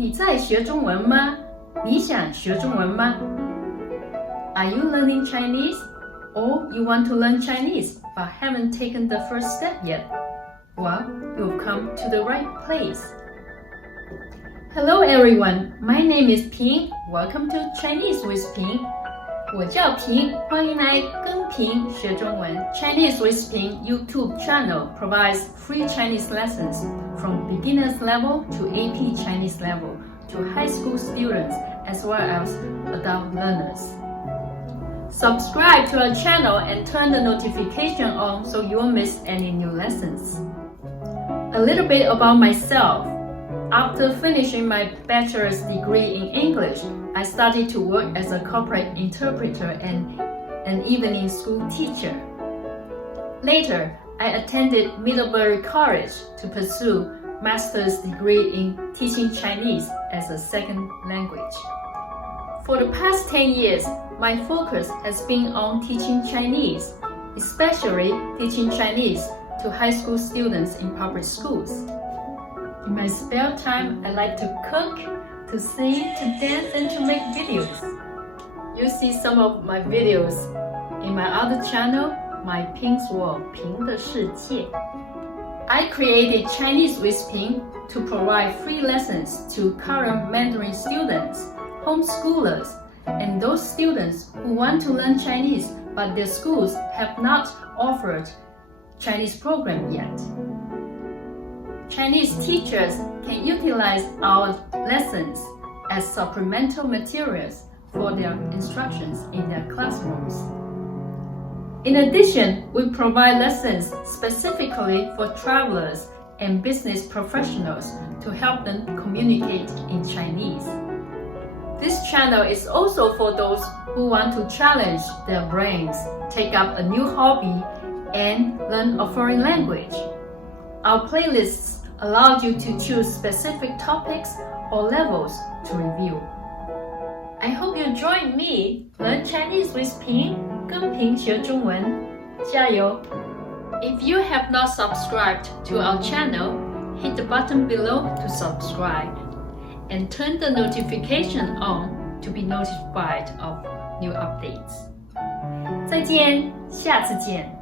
你在学中文吗？你想学中文吗？ Are you learning Chinese? Or you want to learn Chinese but haven't taken the first step yet? Well, you've come to the right place. Hello everyone, my name is Ping. Welcome to Chinese with Ping. 我叫平，欢迎来跟平学中文。Chinese with Ping YouTube channel provides free Chinese lessons from beginners level to AP Chinese level to high school students as well as adult learners. Subscribe to our channel and turn the notification on so you won't miss any new lessons. A little bit about myself. After finishing my bachelor's degree in English, I started to work as a corporate interpreter and an evening school teacher. Later, I attended Middlebury College to pursue master's degree in teaching Chinese as a second language. For the past 10 years, my focus has been on teaching Chinese, especially teaching Chinese to high school students in public schools. In my spare time, I like to cook, to sing, to dance, and to make videos. You'll see some of my videos in my other channel, MyPingsWorld, 萍的世界. I created Chinese with Ping to provide free lessons to current Mandarin students, homeschoolers, and those students who want to learn Chinese but their schools have not offered Chinese program yet. Chinese teachers can utilize our lessons as supplemental materials for their instructions in their classrooms. In addition, we provide lessons specifically for travelers and business professionals to help them communicate in Chinese. This channel is also for those who want to challenge their brains, take up a new hobby, and learn a foreign language. Our playlists allow you to choose specific topics or levels to review. I hope you join me learn Chinese with Ping, 跟平学中文，加油! If you have not subscribed to our channel, hit the button below to subscribe and turn the notification on to be notified of new updates. 再见，下次见。